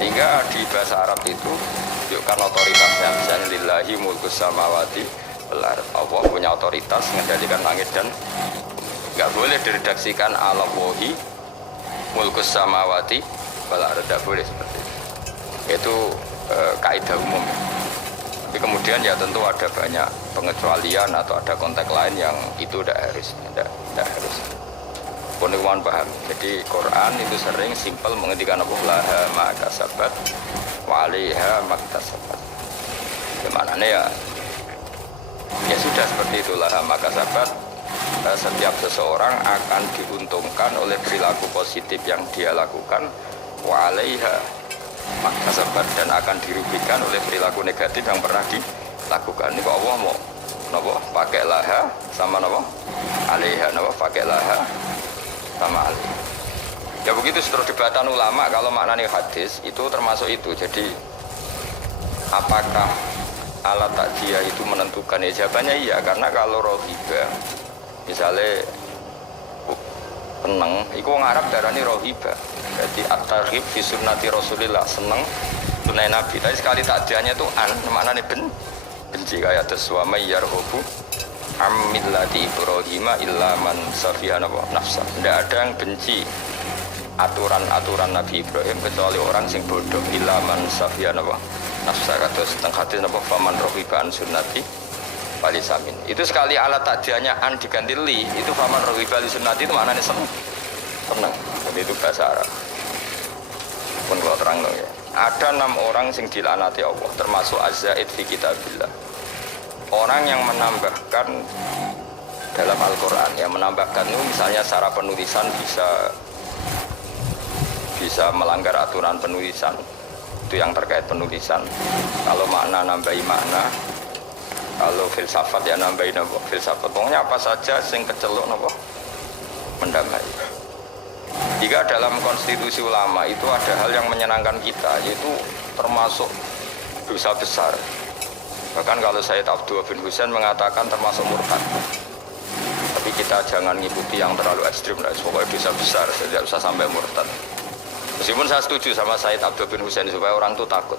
Sehingga di bahasa Arab itu menunjukkan otoritasnya, misalnya lillahi mulkus samawati wal ardh. Allah punya otoritas mengendalikan langit dan nggak boleh diredaksikan ala wahi mulkus samawati wal ardh, tidak boleh seperti itu. Itu kaidah umum. Tapi kemudian ya tentu ada banyak pengecualian atau ada konteks lain yang itu tidak harus. Pun paham. Jadi Quran itu sering simpel menghentikan apa laha maka sabat waliha maktasabat. Gimana ya? Ya sudah seperti itulah maka sabat. Setiap seseorang akan diuntungkan oleh perilaku positif yang dia lakukan waliha maktasabat dan akan dirugikan oleh perilaku negatif yang pernah dilakukan. Ini kok Allah mau napa pakai laha sama napa alaiha napa pakai laha sama alaiha. Ya begitu seterus debatan ulama kalau maknanya hadis itu termasuk itu. Jadi apakah alat takjiyah itu menentukan? Ya jawabannya iya, karena kalau rohiba misalnya seneng, itu orang Arab darani rohiba. Jadi at-targhib fi sunnati Rasulillah, seneng sunai Nabi. Tapi sekali takjiyahnya itu maknanya benci kayak tersuama yarhubu amillati Ibrahim illa man safiha nafsa. Tidak ada yang benci aturan-aturan Nabi Ibrahim kecuali orang sing bodoh. Illa man safiha nafsa. Kata setengah hati faman rohiba an sunnati walisamin. Itu sekali alat takjiyahnya an diganti li, itu faman rohiba li sunnati itu maknanya seneng. Jadi itu bahasa Arab. Pun kalau terang dong ya. Ada 6 orang sing dilaknati Allah, termasuk az-zaid fi kitabillah. Orang yang menambahkan dalam Al-Quran, yang menambahkan itu misalnya secara penulisan bisa melanggar aturan penulisan. Itu yang terkait penulisan. Kalau makna nambahi makna, kalau filsafat ya nambahi filsafat. Pokoknya apa saja sing kecelok napa mendamai. Jika dalam konstitusi ulama itu ada hal yang menyenangkan kita, yaitu termasuk dosa besar. Bahkan kalau Sayyid Abdullah bin Husain mengatakan termasuk murtad. Tapi kita jangan ngikuti yang terlalu ekstrim, pokoknya dosa besar, tidak usah sampai murtad. Meskipun saya setuju sama Sayyid Abdullah bin Husain supaya orang itu takut.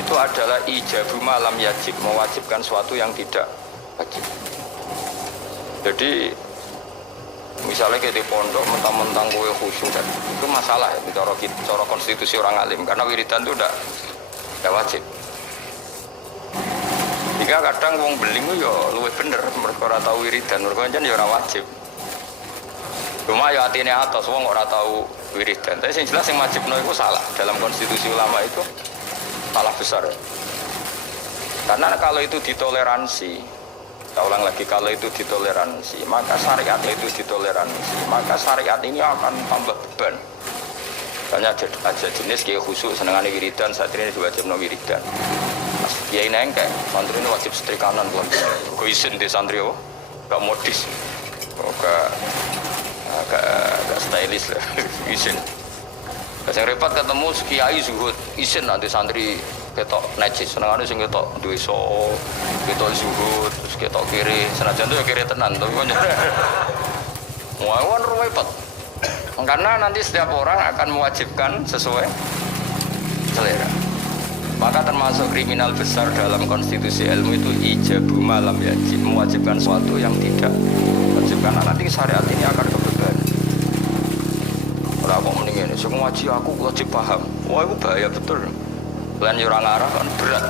Itu adalah ijabu malam yajib, mewajibkan sesuatu yang tidak wajib. Jadi misalnya kayak di pondok mentang-mentang gue khusyuk, itu masalah ya, cara konstitusi orang alim, karena wiridan itu udah wajib. Jika kadang wong beling yo luwih bener, mereka ora tau wiridan, mereka jan yo ora wajib. Cuma yo atine atos wong ora tau wiridan. Tapi yang jelas yang wajibno itu salah dalam konstitusi ulama itu salah besar. Ya. Karena kalau itu ditoleransi, saya ulang lagi, kalau itu ditoleransi, maka syariat itu ditoleransi, maka syariat ini akan tambah beban. Banyak aja jenis kayak khusyuk senengane wiridan, saat ini wajib no wiridan. Ya ini enggak, santri ini wajib setrikanan buat gue isin di santri oh, gak modis, gak stylish lah, isin. Yang repot ketemu kiai zuhud, isin nanti santri ketok najis, senengannya sing ketok duiso, ketok zuhud, terus ketok kiri, senajan tuh ya kiri tenan, tapi kan mau repot. Karena nanti setiap orang akan mewajibkan sesuai selera. Maka termasuk kriminal besar dalam konstitusi ilmu itu ijabu malam yajib, mewajibkan sesuatu yang tidak wajibkan. Nanti syariat ini akan kebebanan. Orang kok mendingin, semua ngaji aku wajib paham. Wah itu bahaya betul. Lan yo ora ngarah kan berat.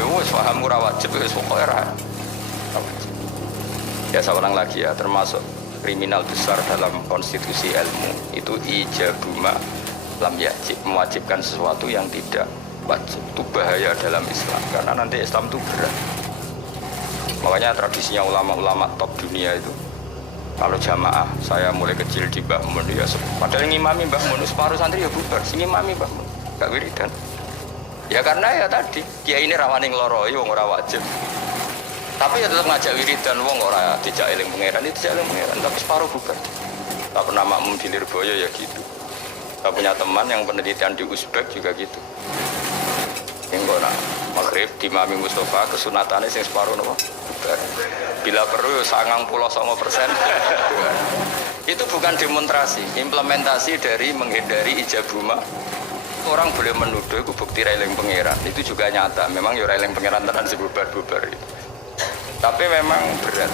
Ya wis paham ora wajib wis pokoke ora. Ya saya ulang lagi ya, termasuk kriminal besar dalam konstitusi ilmu itu ijabu malam yajib, mewajibkan sesuatu yang tidak wajib. Itu bahaya dalam Islam karena nanti Islam itu berat. Makanya tradisinya ulama-ulama top dunia itu kalau jamaah, saya mulai kecil di Mbah Mun ya, padahal ngimami Mbah Mun separuh santri ya bubar, sing ngimami Mbah Mun gak wiridan. Ya karena ya tadi kiai ini rawani ngloroi wong ora wajib. Tapi ya tetap ngajak wiridan wong ora dijak eling pangeran, itu dijak eling pangeran tapi separuh bubar. Tak pernah makmum di Lirboyo ya gitu. Saya punya teman yang penelitian di Uzbek juga gitu. Yang kok maghrib di Mami Mustafa kesunatannya sing separuh nopo bubar. Bila perlu 99%. Itu bukan demonstrasi, implementasi dari menghindari ijabuma orang boleh menuduh itu bukti eling pangeran. Itu juga nyata. Memang ya eling pangeran tenan sing bubar-bubar. Tapi memang berat.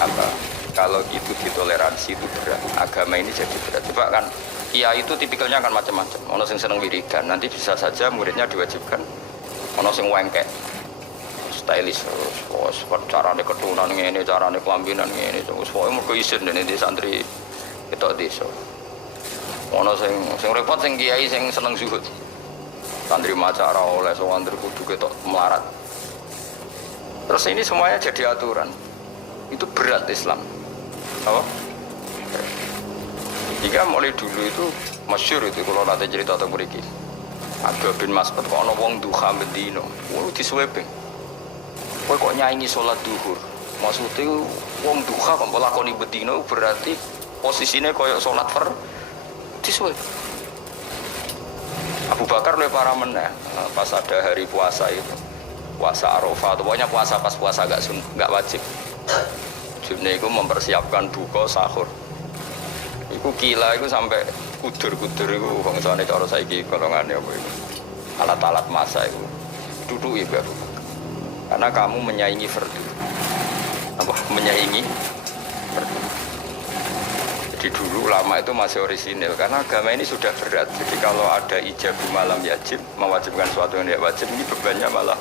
Apa? Kalau itu ditoleransi itu berat. Agama ini jadi berat. Coba kan, iya itu tipikalnya kan macam-macam. Ono sing seneng wiridan, nanti bisa saja muridnya diwajibkan. Ono sing wengkek, stylish, terus carane keturunan ngene, carane kelambinan ngene, terus pokoke mergo isin dene di santri ketok desa. Ono sing repot sing kiai sing seneng zuhud. Santri maca ora oleh santri kudu ketok melarat. Terus ini semuanya jadi aturan. Itu berat Islam. Apa? Jika mulai dulu itu masyhur itu kalau nanti cerita tentang mriki. Abdul bin Mas'ud kok ana wong duha bendino, wong disuweping. Kowe kok nyanyi salat duhur. Maksudnya wong duha kok lakoni bendino berarti posisinya koyo salat disuwep. Abu Bakar lebih parah meneh pas ada hari puasa itu. Puasa Arafah, pokoknya puasa pas puasa enggak wajib. Jumlah itu mempersiapkan buka sahur. Iku kila itu sampai kudur-kudur itu bangsane cara saiki golongane apa itu. Alat-alat masa itu duduki baru. Karena kamu menyaingi fardu. Apa menyaingi fardu. Jadi dulu ulama itu masih orisinil karena agama ini sudah berat. Jadi kalau ada ijab malam yajib mewajibkan suatu yang tidak wajib, ini bebannya malah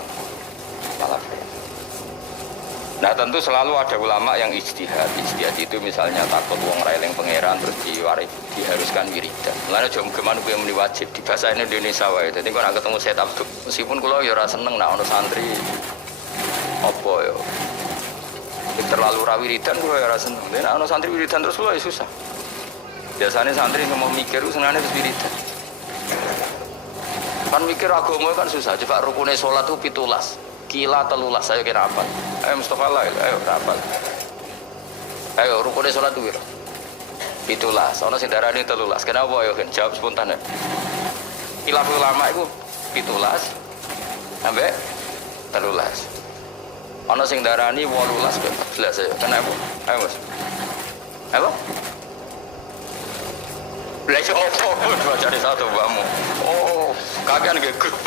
berat. Nah tentu selalu ada ulama yang ijtihad. Ijtihad itu misalnya takut wong railing pangeran terus diharuskan wiridan. Mulane jom geman kuwi muni wajib di bahasa Indonesia wae. Dadi kok nek ketemu Syed Abdul, meskipun kula ya ora seneng nek ana santri apa ya. Terlalu ra wiridan kula ya ora seneng. Nek ana santri wiridan terus kula ya susah. Biasanya santri ngomong mikir ku senengane terus wiridan. Kan mikir agama kan susah. Coba rukune salat itu 17. Kila 13 saya kira apa? Ayo Mustafa lah, ayo berapa? Ayo rukunnya sholat itu biro. Itulah, soalnya sing darani 13. Kenapa ayo kan jawab spontan ya. Khilaf ulama itu 17 sampai 13. Ana sing darani 18 ke 14 ayo. Kenapa? Ayo Mas. Apa? Belajar opo belajar satu bamu. Oh, kagian ge grup.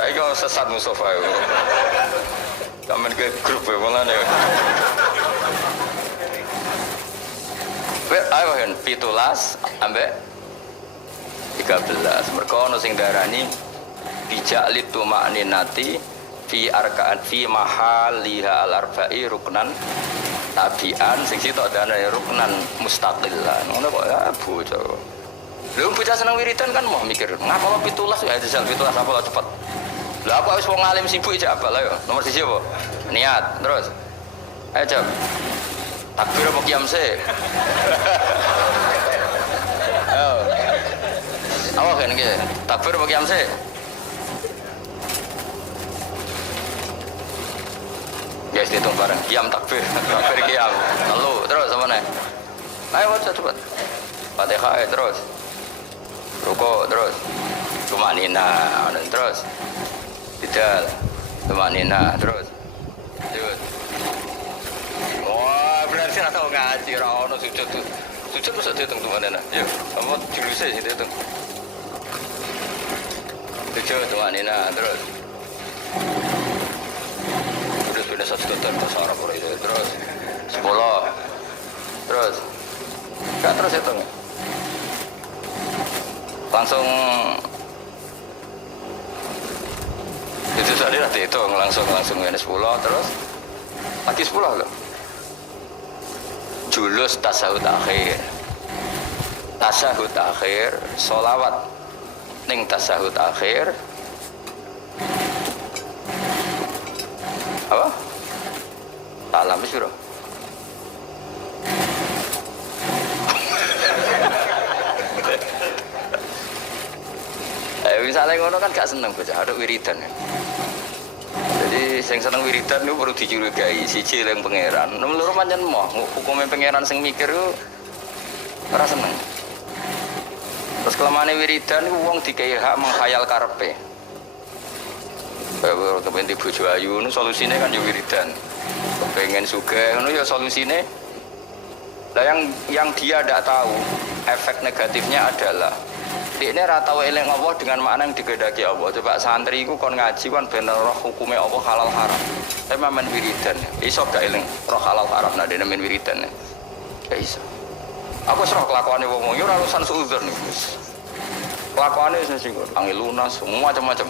Saya sesat Mustafa itu. Kamen ke grup ya malah nih. Ayo kan 17 ambek 13. Mereka ono sing darani bijak litu ma'ninati fi arkaan fi mahaliha al-arba'i ruknan tabian sing sitok dane ruknan mustaqilan. Ngono kok ya bocah. Lha bocah seneng wiridan kan mau mikir, ngapa 17 ya jajal 17 apa lo cepet. Lah apa wis wong alim sibuk aja apa lah yo. Nomor 1 apa? Niat. Terus. Ayo jawab. Takbir apa qiyam sih? Ayo. Apa kan iki? Takbir apa qiyam sih? Guys dihitung bareng. Qiyam takbir. Takbir qiyam. Lalu terus apa nih? Ayo cepat. Fatihah terus. Rukuk terus. Tumanina terus. Tidak, temanina terus. Lanjut. Wah, berarti nggak tahu ngaji, rawon sujud tuh. Sujud masa dihitung temanina. Yuk, kamu julusnya sih dihitung. Sujud temanina terus. Udah sudah satu terus orang pura itu terus. 10. Terus. Kan terus hitung. Langsung. Itu tadi nanti itu langsung ini 10 terus lagi 10 loh. Julus tasahud akhir sholawat ning tasahud akhir apa? Salam sih bro. Misalnya ngono kan gak seneng bocah ada wiridan kan. Jadi sing seneng wiridan itu perlu dicurigai siji eling pangeran. Nomor loro pancen moh hukume pangeran sing mikir ku ora seneng. Terus kelamane wiridan iku wong dikei hak menghayal karepe. Bae kepen di bojo ayu nu solusine kan yo wiridan. Kepengen sugih ngono ya solusine. Lah yang dia tidak tahu efek negatifnya adalah Ini ratau eling Allah dengan makna yang digedaki Allah. Coba santri itu kon ngaji kan bener roh hukumnya Allah halal haram. Tapi main wiridan, iso gak eling roh halal haram. Nah dia main wiridan, gak iso. Aku serah kelakuannya wong yo ora urusan suudzon nih. Kelakuannya sing angel lunas, semua macam-macam.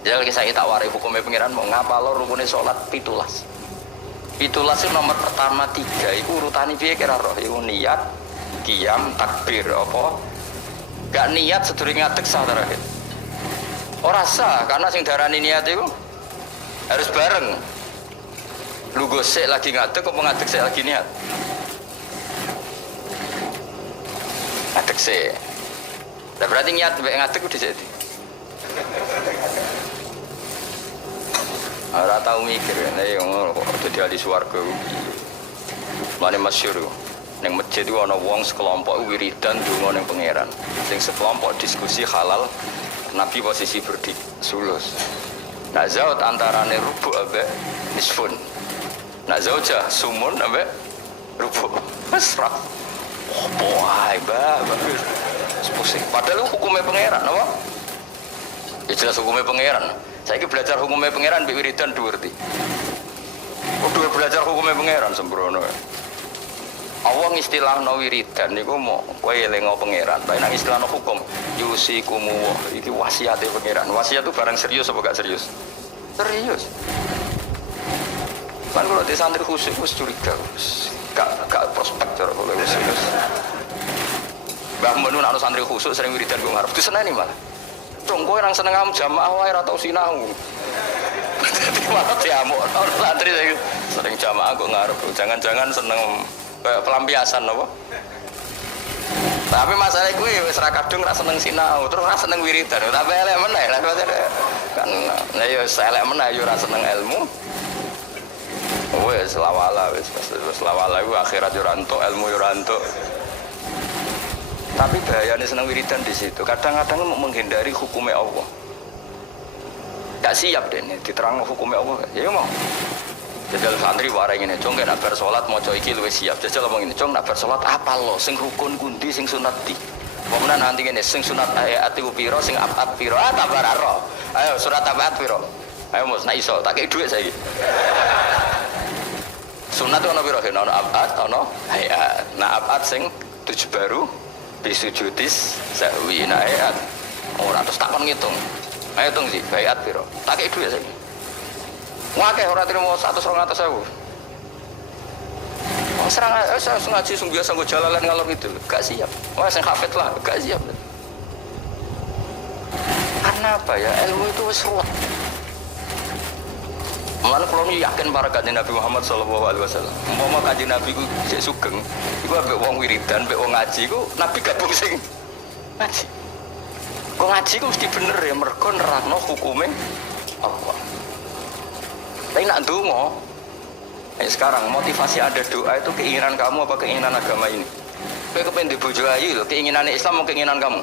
Jadi saya tak warai hukumnya pengiran mau ngapa lo rukunnya sholat pitulas. Pitulas itu nomor pertama 3. Itu urutannya piye kira roh. Itu niat, qiyam, takbir apa? Gak niat sedurunge ngadeg sah terakhir. Ora sah karena sing darani niat itu harus bareng. Lu gosek lagi ngadeg apa ngadeg sik lagi niat? Ngadeg sik. Lah berarti niat mek ngadeg udah jadi. Ora tau mikir nek ngono kok dadi ahli swarga. Mane masyhur. Neng masjid itu ada wong sekelompok wiridan dungo neng pangeran. Sing sekelompok diskusi halal, Nabi posisi berdiri sulus. Nak zaut antarane rubu abe nisfun. Nak zaujah sumun abe rubu. Mesra. Wah, bagus. Pusing. Padahal hukumnya pangeran, apa? Ya jelas hukumnya pangeran. Saya belajar hukumnya pangeran bi wiridan dua arti. Udah belajar hukumnya pangeran sembrono. Allah istilahno wiridan niku mau kowe elingo pangeran. Tapi nang istilahno hukum yusikumu iki wasiate pangeran. Wasiat itu barang serius apa gak serius? Serius. Kan kalau di santri khusyuk wis curiga. Gak prospek cara kula wis serius. Mbah Mun nek santri khusyuk sering wiridan kok ngarep diseneni malah. Dong kowe nang seneng am jamaah wae ora tau sinau. Dadi malah diamuk santri sering jamaah kok ngarep. Jangan-jangan seneng kayak pelampiasan apa? Tapi masalah gue wis ra kadung ra seneng sinau, terus ra seneng wiridan. Tapi elek meneh lah kan. Lah yo elek meneh yo ra seneng ilmu. Wis lawala wis lawala iku akhirat yo ra entuk, ilmu yo ra entuk. Tapi bahayane seneng wiridan di situ. Kadang-kadang menghindari hukumnya Allah. Gak siap deh diterang hukumnya Allah. Ya mau. Jajal santri warai ngene, cong nek bar salat maca iki luwih siap. Jajal ngomong ngene, cong nek bar salat apal lo sing rukun kundi sing sunat di. Pemene nanti ngene sing sunat ayat iku pira, sing abad pira, tak bararo. Ayo surat abad pira. Ayo mos nek iso tak kei dhuwit saiki. Sunat ono pira? Ono abad, ono ayat. Nah abad sing 7 baru bisujudis sahwi nah ayat. Ora terus tak kon ngitung. Ayo hitung sih, ayat pira. Tak kei dhuwit saiki. Wakeh orang terima 100-200.000. Wong serang saya ngaji sing biasa nggo jalalan ngalor itu, gak siap. Wah sing hafid lah, gak siap. Karena apa ya? Ilmu itu wis ruwet. Mulane kula yakin para kanjeng Nabi Muhammad sallallahu alaihi wasallam. Umpama kanjeng Nabi ku sik sugeng, iku ambek wong wiridan, ambek wong ngaji ku Nabi gabung sing ngaji. Kok ngaji ku mesti bener ya mergo nerangno hukume Allah. Tapi nak ndonga. Sekarang motivasi ada doa itu keinginan kamu apa keinginan agama ini? Kowe kepen di bojo ayu lho, keinginan Islam atau keinginan kamu?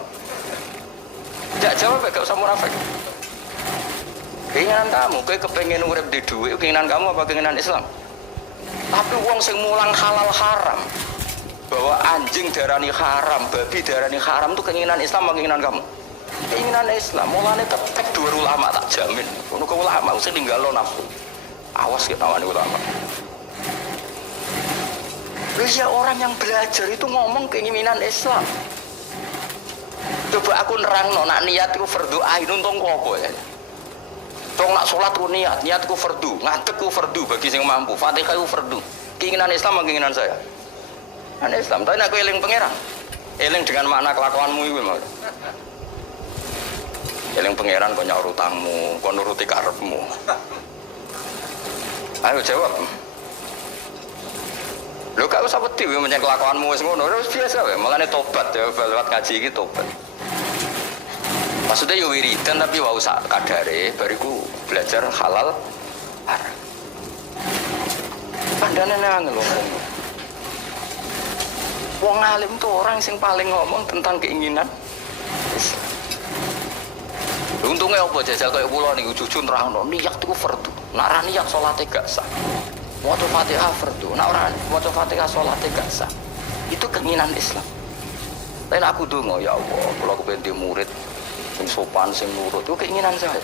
Tidak jawab gak usah munafik. Keinginan kamu, kowe kepengen urip di dhuwit, keinginan kamu apa keinginan Islam? Tapi wong sing mulang halal haram, bahwa anjing darani haram, babi darani haram itu keinginan Islam atau keinginan kamu? Keinginan Islam. Mulane tetek dua ulama tak jamin. Ono ke ulama sing ninggalo nafsu. Awas kita wani ulama. Ya orang yang belajar itu ngomong keinginan Islam. Coba aku nerangno nak niat itu fardu ain untung apa ya? Tong nak salat ku niatku fardu, ngadeg ku fardu bagi sing mampu. Fatihah ku fardu. Keinginan Islam apa keinginan saya? Keinginan Islam. Tapi aku eling pangeran. Eling dengan makna kelakuanmu iki mau. Eling pangeran kok nyaur utangmu, kok nuruti karepmu. Ayo jawab. Lho gak usah wedi menyang kelakuanmu wis ngono, wis biasa wae. Mulane tobat ya lewat ngaji iki tobat. Maksudnya yo wiridan tapi wae sak kadare bariku belajar halal haram. Pandane nang ngomong. Wong alim tuh orang sing paling ngomong tentang keinginan Islam. Untungnya apa jajal kayak pulau nih jujur nerangno niat itu fardu. Nak ra niat salate gak sah. Maca Fatihah fardu. Nak ora maca Fatihah salate gak sah. Itu keinginan Islam. Tapi aku donga ya Allah, kula kepen di murid sing sopan sing nurut itu keinginan saya.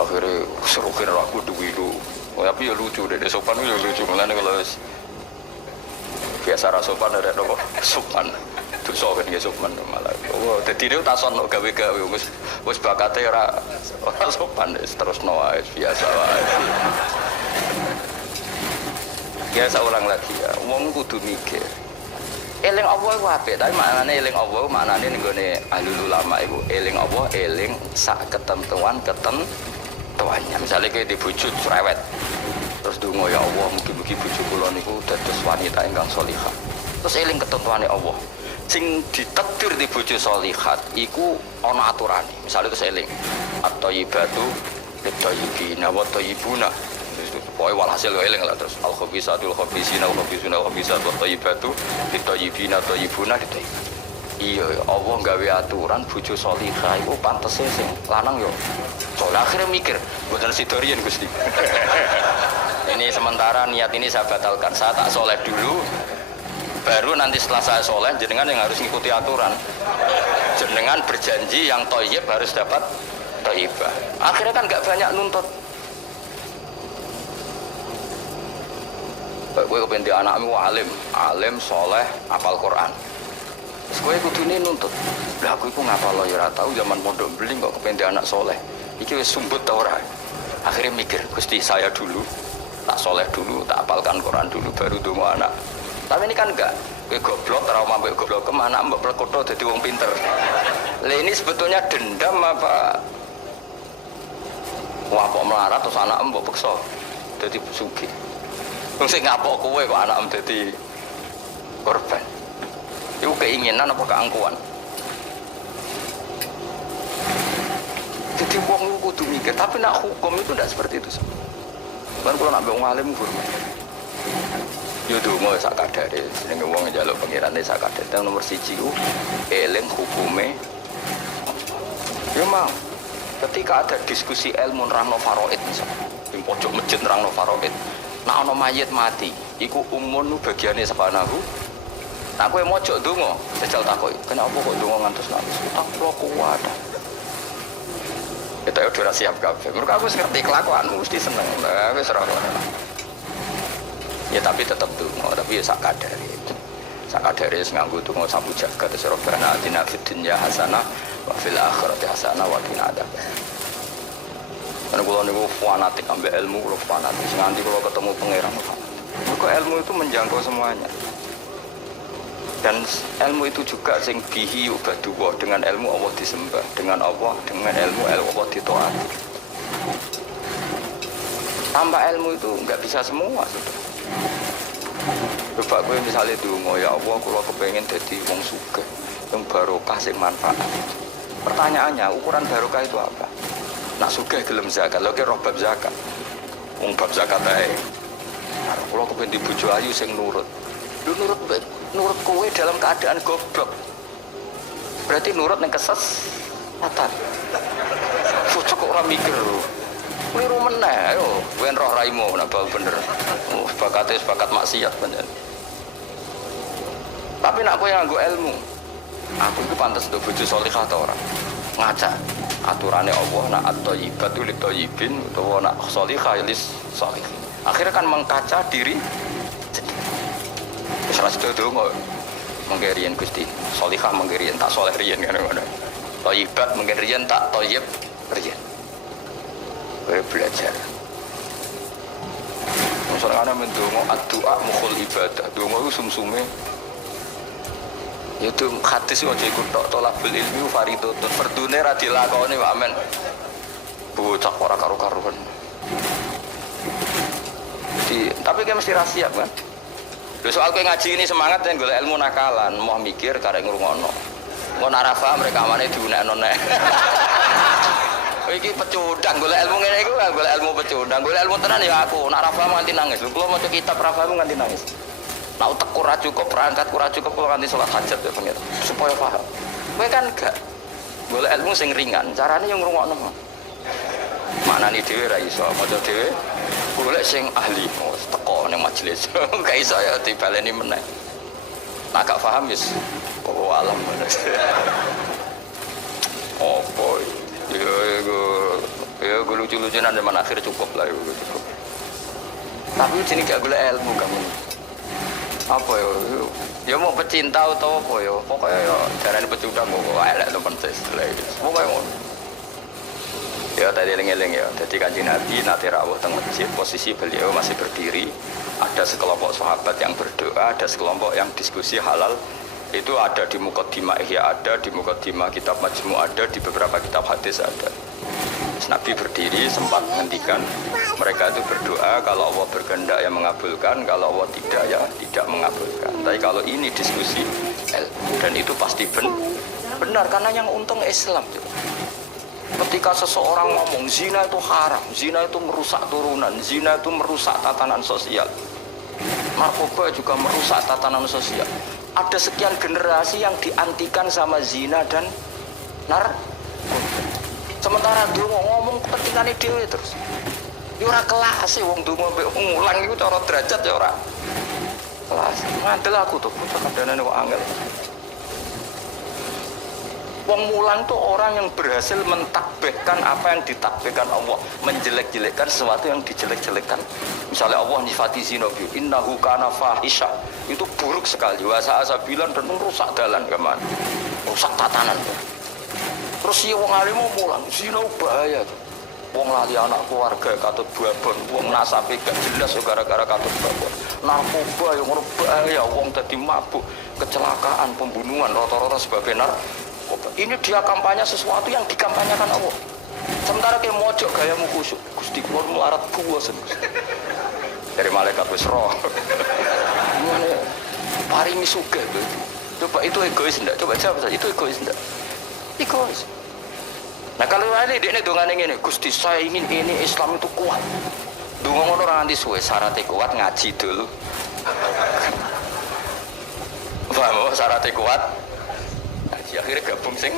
Akhirnya seru kira aku duwi lu. Tapi ya lucu deh, sopan ya lucu. Mulane kalau biasa ra sopan ada nopo sopan. Dosa kan ya sopan malah. Oh, dadi dia tak sono gawe-gawe wis bakate ora sopan terus wae biasa wae. Ya saya ulang lagi ya, wong kudu mikir. Eling Allah iku apik, tapi maknane eling Allah maknane ning gone ahli ulama iku eling Allah eling sak ketentuannya. Misalnya kayak di bojo cerewet. Terus donga ya Allah mugi-mugi bojo kula niku dados wanita ingkang salihah. Terus eling ketentuane Allah. Sing ditakdir di bojo sholihat iku ana aturane. Misale terus eling at-thayyibatu lit-thayyibina wa thayyibuna. Pokoke walhasil eling lah terus al-khabisatul khabisina wal khabisuna wal khabisat wa thayyibatu lit-thayyibina thayyibuna lit-thayyibin. Iya, Allah gawe aturan bojo sholihat iku pantese sing lanang yo. Soale akhirnya mikir, mboten sidorian Gusti. Ini sementara niat ini saya batalkan. Saya tak soleh dulu. Baru nanti setelah saya soleh, jenengan yang harus ngikuti aturan. Jenengan berjanji yang thayyib harus dapat thayyibah. Akhirnya kan gak banyak nuntut. Gue kepengen di anakmu alim, soleh, hafal Quran. Terus gue kudune nuntut. Lah aku itu ngapal lo ya tahu zaman pondok beling kok kepengen di anak soleh. Iki wis sumbut ta ora. Akhirnya mikir, Gusti saya dulu tak soleh dulu, tak hafalkan Quran dulu baru donga anak. Tapi ini kan enggak, goblok, trauma mbak goblok kemana mbak perkoto jadi wong pinter. Lah ini sebetulnya dendam apa? Wah kok melarat terus anak mbak peksa jadi sugih. Terus ngapok kowe kok anak jadi korban. Itu keinginan apa keangkuhan? Jadi wong kudu mikir, tapi nak hukum itu tidak seperti itu. Kan kalau nak wong alim guru. Yo donga sak kadare, jenenge wong njaluk pengirane sak kadare. Yang nomor 1 ku eling hukume. Yo mau. Ketika ada diskusi ilmu nerangno faraid misalnya, ing pojok masjid nerangno faraid. Nek ana mayit mati, iku umun bagiane sepanahu. Nah kowe mojok donga, jajal takoki, kenapa kok donga ngantos nangis? Tak kula kuat. Kita udah siap kabeh. Mergo aku wis ngerti kelakuanmu mesti seneng. Lah wis ora. Ya tapi tetap donga, tapi ya sak kadare wis nganggo donga sabu jagat terus Rabbana atina fid dunya hasanah wa fil akhirati hasanah wa qina adzabannar. Karena kula niku fanatik ambek ilmu, kula fanatik nganti kula ketemu pangeran. Mergo ilmu itu menjangkau semuanya. Dan ilmu itu juga sing bihi ubadullah, dengan ilmu Allah disembah, dengan ilmu Allah ditaati. Tanpa ilmu itu enggak bisa semua sudah. Coba gue misalnya donga ya Allah kula kepengin dadi wong sugih yang barokah sing manfaat. Pertanyaannya ukuran barokah itu apa? Nak sugih gelem zakat, lho ki roh bab zakat. Wong bab zakat ae. Kula kepengin di bojo ayu sing nurut. Lu nurut kowe dalam keadaan goblok. Berarti nurut ning kesesatan. Bocah kok ora mikir lho. Keliru meneh, ayo, wen roh raimu, nak bau bener. Bakatnya sebakat maksiat bener. Tapi nak kowe nganggo ilmu, aku itu pantas untuk bojo salihah ta ora? Ngaca aturannya Allah, nak at-thayyibatu lit-thayyibin utawa nak salihah lis salih. Akhirnya kan mengkaca diri sendiri. Wis ora sedo donga menggerian Gusti, salihah menggerian tak saleh riyen kan ngono. Thayyibat menggerian tak thayyib riyen. Belajar. Misalnya ana mendonga doa mukhul ibadah. Donga iku sumsume. Ya itu hadis aja ikut tok tolabul ilmi faridhatun. Fardune ra dilakoni wae men. Bocah ora karo-karuan. Tapi kan mesti ra siap kan. Lho soal kowe ngaji ini semangat dan golek ilmu nakalan, mau mikir karek ngrungokno. Engko nek ra paham rekamane diunekno nek. Iki pecundang golek ilmu ngene iku kan golek ilmu pecundang. Golek ilmu tenan ya aku, nek ra paham nganti nangis. Lho kula maca kitab ra paham nganti nangis. Nek utek ora cukup, perangkat ora cukup kula nganti salat hajat ya pengen supaya paham. Kowe kan gak golek ilmu sing ringan, carane yo ngrungokno. Maknane dhewe ra iso, maca dhewe golek sing ahli, teko ning majelis. Gak iso ya dibaleni meneh. Nah gak paham yes. Oh alam mana. Oh boy. Ya gue lucu-lucuan zaman akhir cukup lah itu cukup. Tapi sini gak gula ilmu kamu. Apa ya? Ya mau pecinta atau apa ya? Pokoknya ya caranya pecundang kok elek teman saya. Pokoknya ngono. Ya tadi eling-eling ya. Jadi Kanjeng Nabi nate rawuh teng masjid, posisi beliau masih berdiri. Ada sekelompok sahabat yang berdoa, ada sekelompok yang diskusi halal. Itu ada di Muqaddimah Ihya, ada di Muqaddimah kitab Majmu', ada di beberapa kitab hadis ada. Nabi berdiri sempat menghentikan, mereka itu berdoa kalau Allah berkehendak yang mengabulkan, kalau Allah tidak ya tidak mengabulkan. Tapi kalau ini diskusi dan itu pasti benar karena yang untung Islam. Ketika seseorang ngomong zina itu haram, zina itu merusak turunan, zina itu merusak tatanan sosial, narkoba juga merusak tatanan sosial. Ada sekian generasi yang diantikan sama zina dan narkoba. Sementara donga ngomong kepentingannya dhewe terus. Ya ora kelas e wong donga mbek ngulang iku cara derajat ya ora. Kelas. Ngandel aku tuh kandhanane kok angel. Wong mulang tuh orang yang berhasil mentakbihkan apa yang ditakbihkan Allah, menjelek-jelekkan sesuatu yang dijelek-jelekkan. Misalnya Allah nyifati zina, innahu kana fahisha. Itu buruk sekali. Wa sa'asabilan dan merusak dalan kemana? Rusak tatanan. Terus si wong alim mulang, zina bahaya tuh. Wong lali anak keluarga katut babon, wong nasabe gak jelas gara-gara katut babon. Narkoba yang ngono bahaya, wong dadi mabuk, kecelakaan, pembunuhan rata-rata sebabnya narkoba. Ini dia kampanye sesuatu yang dikampanyekan Allah. Sementara kayak mojok gayamu khusyuk, Gusti kula melarat buas. Dari malaikat wis roh. Ngene paringi sugih lho. Coba itu egois ndak? Coba jawab saja, itu egois ndak? Egois. Nah kalau ini dia dongane ngene, Gusti saya ingin ini Islam itu kuat. Donga ngono ora nganti suwe, syaratnya kuat ngaji dulu. Paham syaratnya kuat? Ngaji akhirnya gabung sing.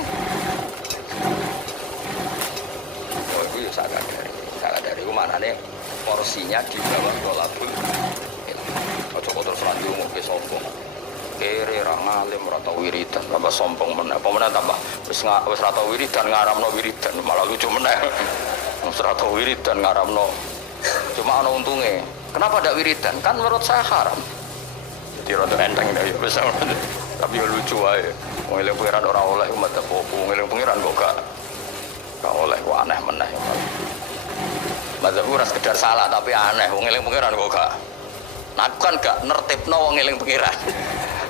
Oh itu ya sadar itu manane porsinya di bawah tolabul. Ojo terus lanjut ke sombong. Kere ra ngalim ra tau wiridan, tambah sombong meneh. Apa meneh tambah wis ra tau wiridan ngaramno wiridan, malah lucu meneh. Wis ra tau wiridan ngaramno. Cuma ana untunge. Kenapa ndak wiridan? Kan menurut saya haram. Jadi rada enteng ya wis. Tapi ya lucu wae. Wong eling pangeran ora oleh umat apa. Wong eling pangeran kok gak oleh kok aneh meneh. Mazhab ora sekedar salah tapi aneh. Wong eling pangeran kok gak. Nah aku kan gak nertibno wong eling pangeran.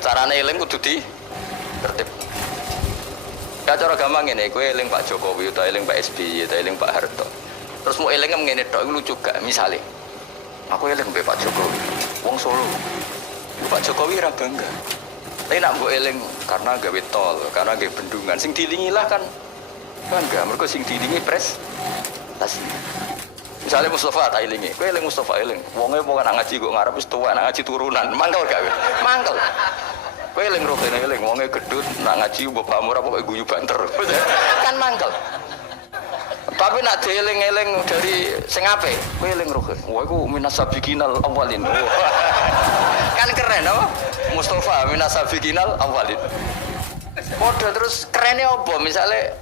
Carane eling kudu di tertib. Ya cara gampang ngene, kowe eling Pak Jokowi utawa eling Pak SBY utawa eling Pak Harto. Terus mau eling ngene tok iku lucu gak? Misale aku eling mbek Pak Jokowi, wong Solo. Pak Jokowi ra bangga. Tapi nak mbok eling karena gawe tol, karena gawe bendungan sing dilingilah kan bangga. Mergo sing dilingi prestasi. Misalnya Mustafa tak ilingi, kowe eling Mustafa eling. Wonge mau kan ngaji kok ngarep wis tuwa nak ngaji turunan. Mangkel gak kowe? Mangkel. Kowe eling roh kene eling wonge gedut nak ngaji bapak murah pokoke guyu banter. Kan mangkel. Tapi nak dieling-eling dari sing apik, kowe eling roh. Wah iku minasabiqinal awwalin. Kan keren apa? Mustafa minasabiqinal awwalin. Padha terus kerene apa? Misale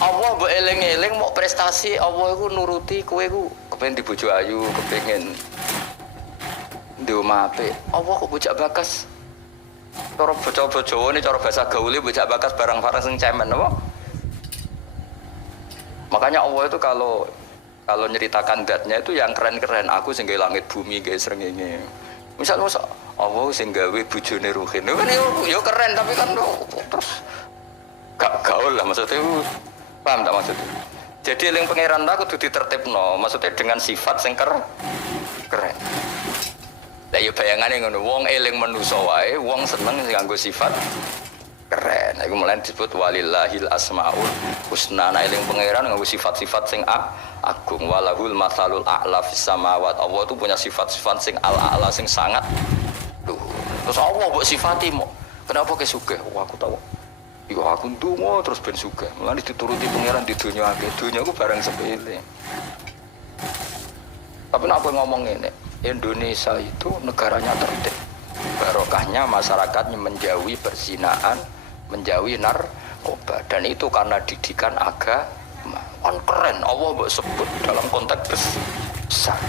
Allah mbok eling-eling mau prestasi Allah iku nuruti kowe iku kepengin dibojo ayu, kepengin ndek omah apik. Allah kok bocah bakas. Cara bocah-bocah Jawa ini cara bahasa gaule bocah bakas barang-barang sing cemen apa? Makanya Allah itu kalau nyeritakan zatnya itu yang keren-keren. Aku sing gawe langit bumi, gawe srengenge. Misalnya Allah sing gawe bojone Ruhin. Kan yo keren tapi kan terus gak gaul lah maksudnya. Paham tak maksudnya? Jadi eling pangeran aku kudu ditertibno, maksudnya dengan sifat sing keren. Lah ya bayangane ngono, wong eling manusa wae, wong seneng nganggo sifat keren. Iku mulai disebut walillahil asmaul husna. Nah eling pangeran nganggo sifat-sifat sing agung, walahul matsalul a'la fis samawat. Allah itu punya sifat-sifat sing al-a'la sing sangat luhur. Terus Allah mbok sifati mo. Kenapa ke sugih? Wah aku tahu. Iku aku ndonga terus ben sugih. Mulane dituruti pangeran di dunya akeh. Dunya ku barang sepele. Tapi nek aku ngomong ngene, Indonesia itu negaranya tertib. barokahnya masyarakatnya menjauhi perzinaan, menjauhi narkoba, dan itu karena didikan agama. Kan keren Allah mbok sebut dalam konteks besar.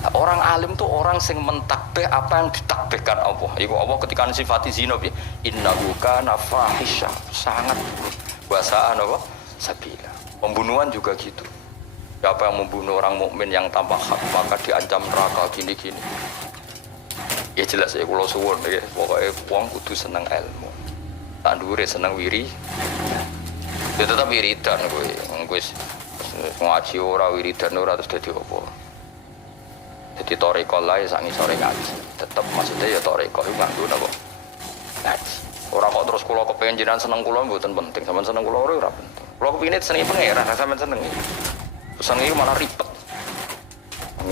Nah, orang alim tuh orang sing mentakbih apa yang ditakbihkan Allah. Iku Allah ketika sifati zina piye? Innahu kana fahisha, sangat wasaan apa? Sabila. Pembunuhan juga gitu. Siapa yang membunuh orang mukmin yang tanpa hak maka diancam neraka gini-gini. Ya jelas ya kula suwun ya, pokoke wong kudu seneng ilmu. Tak ndure seneng wiri. Ya tetap wiridan kowe. Ngaji ora wiridan ora terus dadi apa? Jadi toriko lah ya sangi sore ngaji. Tetap maksudnya ya toriko itu nganggo napa? Ngaji. Orang kok terus kula kepengin jenengan seneng kula mboten penting. Sampeyan seneng kula ora penting. Kula kepengin senengi pangeran, sampeyan seneng. Seneng iki malah ribet.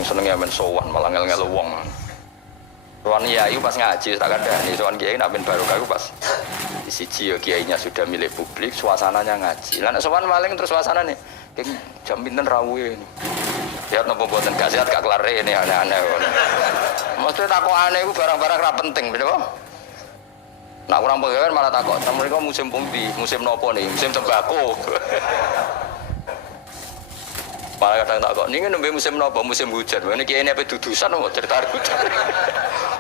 Senenge men sowan malah ngel-ngel wong. Sowan yai pas ngaji tak kandhani, sowan kiai nak ben barokah iku pas siji ya kiainya sudah milik publik, suasananya ngaji. Lah nek sowan maling terus suasanane jam pinten rawuhe. Ya nopo boten gak sehat gak kelar ini aneh-aneh. Mesti takokane iku barang-barang ra penting, bener apa? Nah, orang pegawai malah takok, "Mereka musim pundi? Musim nopo nih? Musim tembakau." Malah kadang takok, "Niki nembe musim nopo? Musim hujan." Ini kiai ini apa dudusan mau cerita hujan.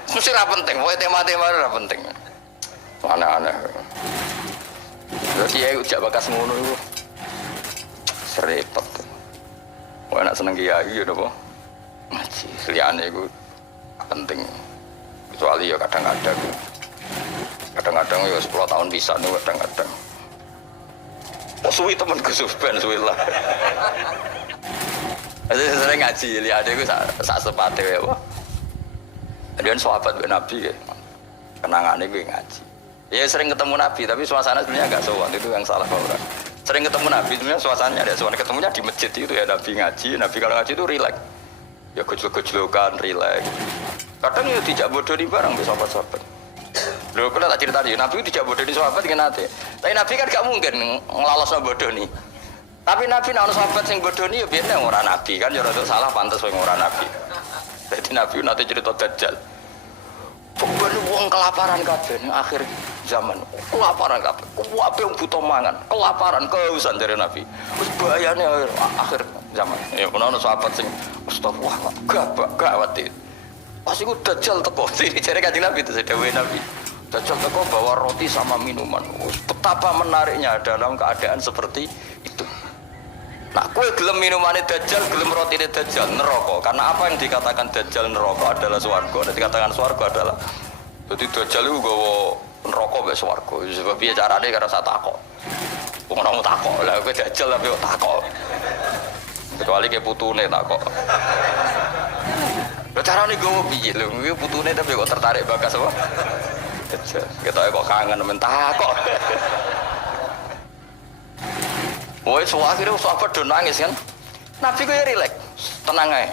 Mesti ra penting, pokoke tema-tema ra penting. Aneh-aneh. Terus kiai ujak bakas ngono iku. Serepet. Wah, nak seneng kiai ya napa? Ngaji, liyane iku penting. Kecuali ya kadang-kadang ya 10 tahun bisa nih kadang-kadang. Oh suwi temen Gus Ben suwi lah. Sering ngaji liyane iku sak sepate wae apa. Dia sahabat Nabi ya. Kenangane gue ngaji. Ya sering ketemu Nabi tapi suasana sebenarnya enggak sowan, itu yang salah orang. Sering ketemu Nabi sebenarnya suasananya ada sowan, ketemunya di masjid itu ya Nabi ngaji. Nabi kalau ngaji itu rileks. Ya gejlok-gejlokan rileks. Kadang ya tidak bodoh di barang sahabat-sahabat. Lho kula tak cerita Nabi tidak bodoh di sahabat dengan nate. Tapi Nabi kan gak mungkin nglalosno bodoh nih. Tapi Nabi nek ana sahabat sing bodoh nih ya biyen ora Nabi kan ya rada salah pantes wong ora Nabi. Jadi Nabi nate cerita Dajjal. Pokoknya wong kelaparan kabeh ning akhir zaman. Kelaparan kabeh. Kuwabe wong buta mangan, kelaparan, kehausan dari Nabi. Wis bahayane akhir zaman. Ya ono sahabat sing astagfirullah gawat iki. Pas iku Dajjal teko sini jare Kanjeng Nabi itu dawuhe Nabi. Dajjal teko bawa roti sama minuman. Betapa menariknya dalam keadaan seperti itu. Nah, kue gelem minumane Dajjal, gelem rotine Dajjal neraka. Karena apa yang dikatakan Dajjal neraka adalah swarga, dan dikatakan swarga adalah jadi Dajjal itu gawa neraka mek swarga. Sebab piye carane karena sak takok. Wong ora takok, lah kowe Dajjal tapi kok takok. Kecuali ke putune takok. Lha carane gawa piye lho, kuwi putune tapi kok tertarik bakas apa? Dajjal. Ketoke kok kangen men takok. Woi, akhirnya sahabat do nangis kan. Nabi ku ya rileks, tenang ae.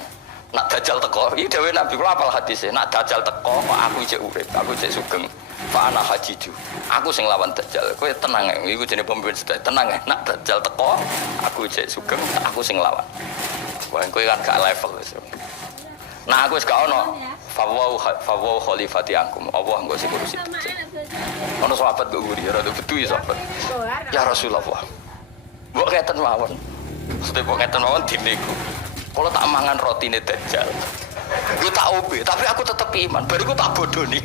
Nak Dajjal teko, iki dhewe Nabi kula apal hadise. Nak Dajjal teko, kok aku isih urip, aku isih sugeng. Fa ana hajiju. Aku sing lawan Dajjal. Kowe tenang ae, iku jenenge pemimpin sedaya. Tenang ae. Nak Dajjal teko, aku isih sugeng, aku sing lawan. Wah, kowe kan gak level wis. Nah, aku wis gak ono. Fawwa khalifati angkum. Allah engko sing ngurusi Dajjal. Ono sahabat kok nguri, ora betu ya sahabat. Ya Rasulullah. Mbok ngeten mawon. Mesti mbok ngeten mawon dinego. Kalau tak mangan rotine Dajjal. Gue tak obe, tapi aku tetep iman. Bariku tak bodoni.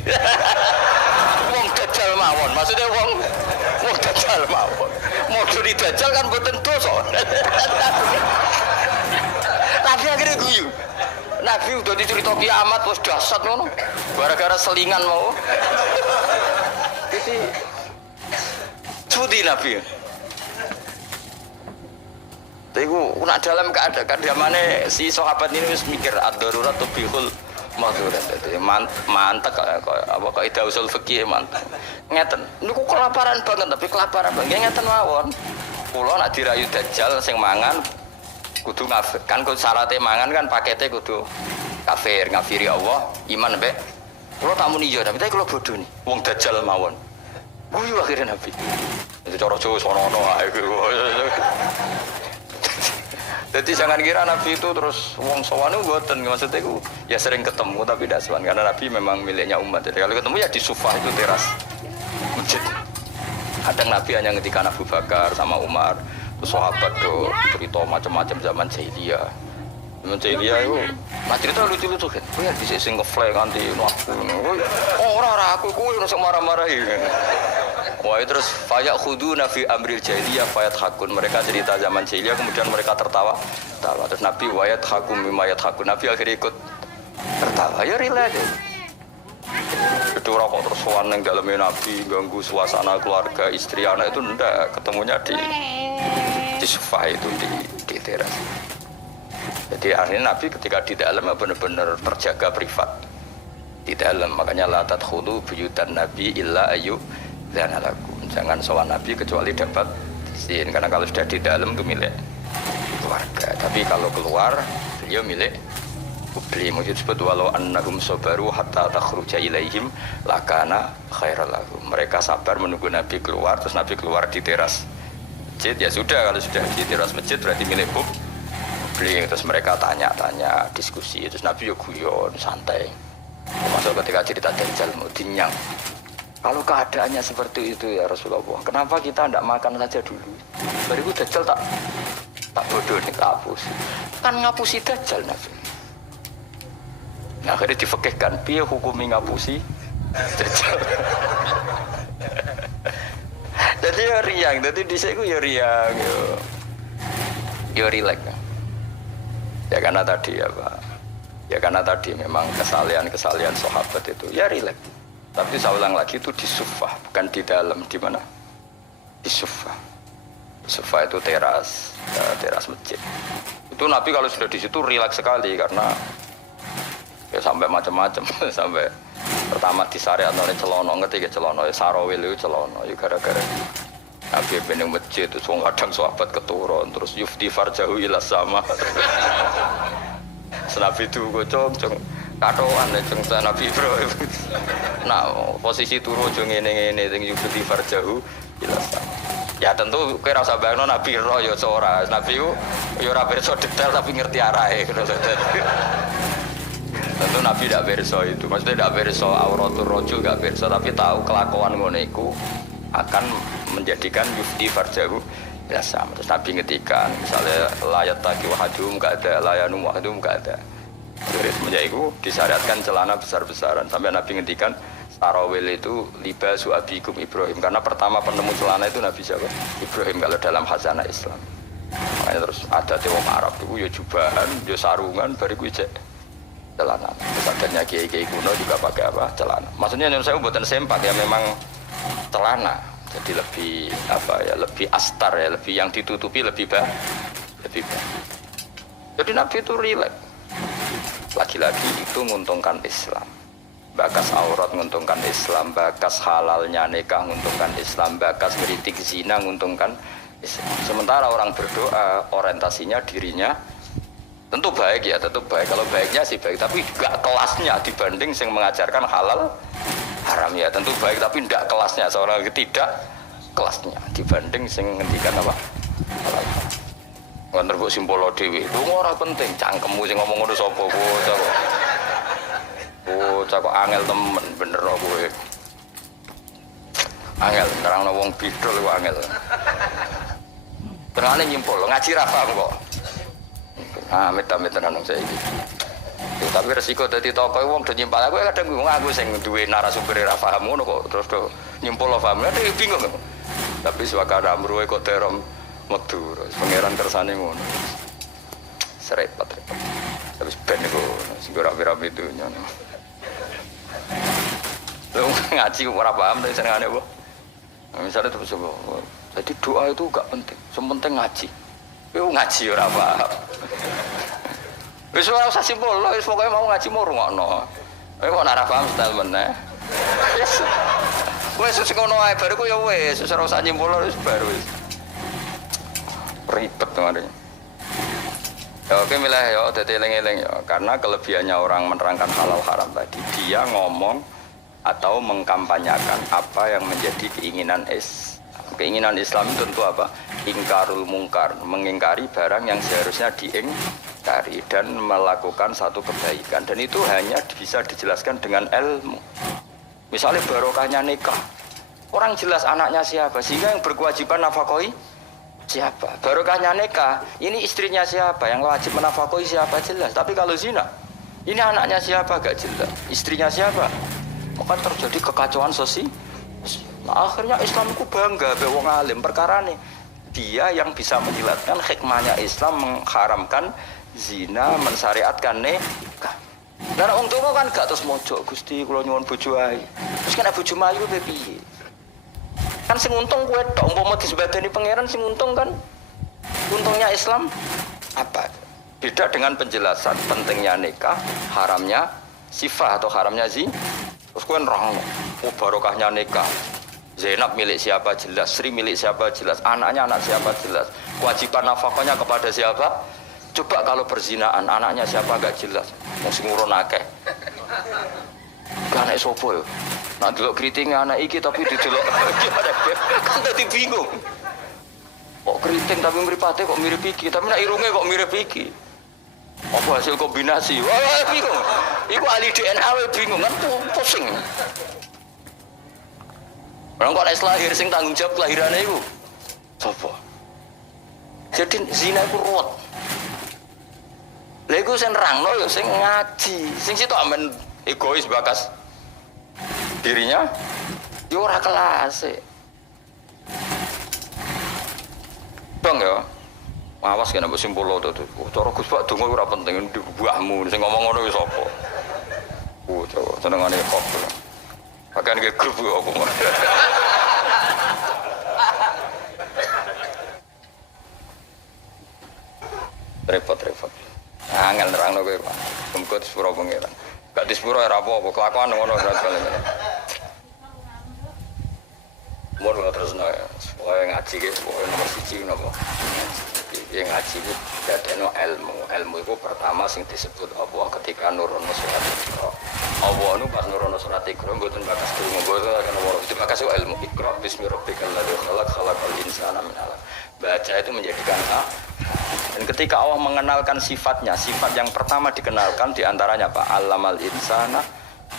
Wong Dajjal mawon, maksudnya wong Dajjal mawon. Modoni Dajjal kan mboten dosa. Tapi akhirnya guyu. Nabi udah dicerita kiamat wis dahsyat ngono. Gara-gara selingan mau. Jadi sudi Nabi. Tapi nak dalam keadaan zamane si sahabat ini wis mikir ad-darurat tubihul madzurat. Dadi mantek apa kaidah usul fikih mantek. Ngeten, niku kelaparan banget tapi kelaparan banget ngeten mawon. Kula nak dirayu Dajjal sing mangan kudu ngafir. Kan syaratnya mangan kan pakete kudu kafir, ngafiri Allah, iman mbek. Kula tak muni yo tapi kula bodoh nih. Wong Dajjal mawon. Guyu akhirnya Nabi. Itu cara Jawa sono-ono ae. Jadi jangan kira Nabi itu terus wong sowan itu mboten, maksudnya itu ya sering ketemu tapi tidak sowan karena Nabi memang miliknya umat. Jadi kalau ketemu ya di Sufah itu teras masjid. Kadang Nabi hanya ngetika Abu Bakar sama Umar, terus sahabat do cerita macam-macam zaman jahiliyah. Zaman jahiliyah itu, nah cerita lucu-lucu kan. Oh ya bisa sing ngeflare nganti aku. Oh ora aku kuwi ora marah-marahi. Wah terus fayak khuduna fi amril jahiliyah fayat hakun, mereka cerita zaman jahiliyah kemudian mereka tertawa. Terus Nabi wayat hakum mimayat hakun, Nabi akhirnya ikut tertawa ya relate. Itu rokok terus sowan yang dalamnya Nabi ganggu suasana keluarga istri anak itu ndak, ketemunya di sofa itu di teras. Jadi akhirnya Nabi ketika di dalam benar-benar terjaga privat di dalam, makanya la tadkhulu buyutan Nabi illa ayu dan alakum, jangan sowan Nabi kecuali dapat izin, karena kalau sudah di dalam itu milik keluarga, tapi kalau keluar beliau milik publik. Mungkin disebut walau annahum sabaru hatta takhruja ilaihim lakana khairal lahum, mereka sabar menunggu Nabi keluar, terus Nabi keluar di teras masjid, ya sudah, kalau sudah di teras masjid berarti milik publik. Terus mereka tanya-tanya, diskusi, terus Nabi ya guyon santai, termasuk ketika cerita Dajjal mau dinyang. Kalau keadaannya seperti itu ya Rasulullah, kenapa kita tidak makan saja dulu? Bariku Dajjal tak bodoh nih ngapus. Kan ngapusi Dajjal Nabi. Nah akhirnya difekihkan, piye hukumi ngapusi Dajjal. Jadi ya riang, jadi di sini ya riang, ya rileks. Ya karena tadi ya Pak, ya karena tadi memang kesalahan sahabat itu ya rileks. Tapi saya ulang lagi itu di Sufah, bukan di dalam. Di mana? Di Sufah. Sufah itu teras, ya, teras masjid. Itu Nabi kalau sudah di situ rileks sekali karena ya sampai macam-macam, sampai pertama di syariat oleh celono, ngerti ya celono, ya sarawil itu celono, ya gara-gara Nabi bening masjid itu kadang sahabat keturun, terus yufti farjahu ila sama. Nabi itu gocong katoan jeung Nabi Ibrahim. Nah, posisi turu aja ngene-ngene sing yufti farjahu ila sama. Ya tentu kowe ora usah bayangno Nabi ro ya ora. Nabi ku ya ora pirsa detail tapi ngerti arahe. Tentu Nabi tidak berso itu, maksudnya tidak berso auratul rojul, tidak berso, tapi tahu kelakuan ngono iku akan menjadikan yufti farjahu ya sama. Terus Nabi ngetikan, misalnya layat taki wahadum gak ada, layanu wahadum gak ada. Jadi semenjak itu disyariatkan celana besar-besaran. Sampai Nabi ngetikan sarawil itu libasu abikum Ibrahim, karena pertama penemu celana itu Nabi siapa? Ibrahim kalau dalam khazanah Islam. Makanya terus ada wong Arab itu ya jubahan, ya sarungan, bariku ijek celana. Terus akhirnya kiai-kiai kuno juga pakai apa? Celana. Maksudnya menurut saya buatan sempak ya memang celana. Jadi lebih apa ya, lebih astar ya, lebih yang ditutupi lebih baik. Jadi Nabi itu rileks. Lagi-lagi itu menguntungkan Islam. Bakas aurat menguntungkan Islam, bakas halalnya nikah menguntungkan Islam, bakas ngeritik zina menguntungkan Islam. Sementara orang berdoa orientasinya dirinya tentu baik ya, tentu baik. Kalau baiknya sih baik, tapi gak kelasnya dibanding yang mengajarkan halal haram ya. Tentu baik, tapi tidak kelasnya. Seorang tidak kelasnya dibanding yang ngendikan apa halal haram. Nggak terbuk simpolo dewi. Itu orang penting. Cangkemmu sing ngomong ngono sapa bocah kok. Bocah kok angel temen bener kok kowe. Angel nerangno wong bidol kok angel. Terane nyimpul ngaji ra paham kok. Amit-amit tenan saya iki. Tapi resiko dadi tokoh wong do nyimpal aku kadang bingung aku sing duwe narasumber ra paham ngono kok terus do nyimpul paham. Nek bingung. Tapi swakana amruhe kok terom metu pangeran kersane ngono. Serepet. Habis ben iku sing ora rame itu nyono. Lu ngaji ora paham tapi senengane apa? Misalnya terus jadi doa itu gak penting, sementing ngaji. Kowe ngaji ora paham. Wis ora usah simpul, wis pokoke mau ngaji mau rungokno. Kowe kok ora paham style meneh. Wis ngono ae baru ku ya wis, ora usah nyimpul wis baru wis. Ribet kemarin. Ya oke milah ya, dadi eling-eling ya. Karena kelebihannya orang menerangkan halal haram tadi, dia ngomong atau mengkampanyakan apa yang menjadi keinginan Keinginan Islam itu tentu apa? Ingkarul mungkar, mengingkari barang yang seharusnya diingkari dan melakukan satu kebaikan. Dan itu hanya bisa dijelaskan dengan ilmu. Misalnya barokahnya nikah, orang jelas anaknya siapa, sehingga yang berkewajiban nafkahi siapa. Barokahnya nikah, ini istrinya siapa, yang wajib menafkahi siapa jelas. Tapi kalau zina, ini anaknya siapa gak jelas, istrinya siapa, maka terjadi kekacauan sosial. Nah, akhirnya Islam itu bangga be wong alim perkara nih. Dia yang bisa menjelaskan hikmahnya Islam mengharamkan zina, mensyariatkan nikah. Nah, wong tuwa kan gak terus mojok Gusti kula nyuwun bojo ae. Terus kan bojo mayu piye? Kan sing untung kowe tok umpama disebadani pangeran sing untung kan. Untungnya Islam apa? Beda dengan penjelasan pentingnya nikah, haramnya sifah atau haramnya zina. Terus kowe nerangno, oh barokahnya nikah. Zainab milik siapa jelas, Sri milik siapa jelas, anaknya anak siapa jelas, kewajiban nafkahnya kepada siapa. Coba kalau perzinaan anaknya siapa gak jelas, mau ngurun akeh. Anak sopo yo. Nak delok keriting anak iki tapi didelok kan dadi bingung. Kok keriting tapi mripate kok mirip iki, tapi nak irunge kok mirip iki. Apa hasil kombinasi? Wah, bingung. Iku ahli DNA bingung kan pusing. Orang kok nek lahir sing tanggung jawab kelahirane iku sapa? Jadi zina iku ruwet. Lha iku sing nerangno ya sing ngaji, sing sitok amen egois bakas dirinya yo ora kelas. Bang ya. Awas kena mbok simpul to. Cara Gus Pak donga ora penting di buahmu sing ngomong ngono wis apa. Coba senengane kok. Akan ke grup aku. Repot. Angel nerangno kowe, Pak. Muga disepuro pengiran. Gak disepuro ora apa-apa, kelakuan ngono ora balen. Mun terus pokoke ngaji ki pokoke nomor 1 napa. Yang ngaji itu dadekno ilmu. Ilmu itu pertama sing disebut Allah ketika nurono surat Iqra. Allah nu pas nurono surat Iqra mboten bakas krungu mboten ana wong itu bakas ilmu Iqra bismi rabbikal ladzi khalaqal insana min 'alaq. Baca itu menjadikan dan ketika Allah mengenalkan sifatnya, sifat yang pertama dikenalkan diantaranya apa? Allamal insana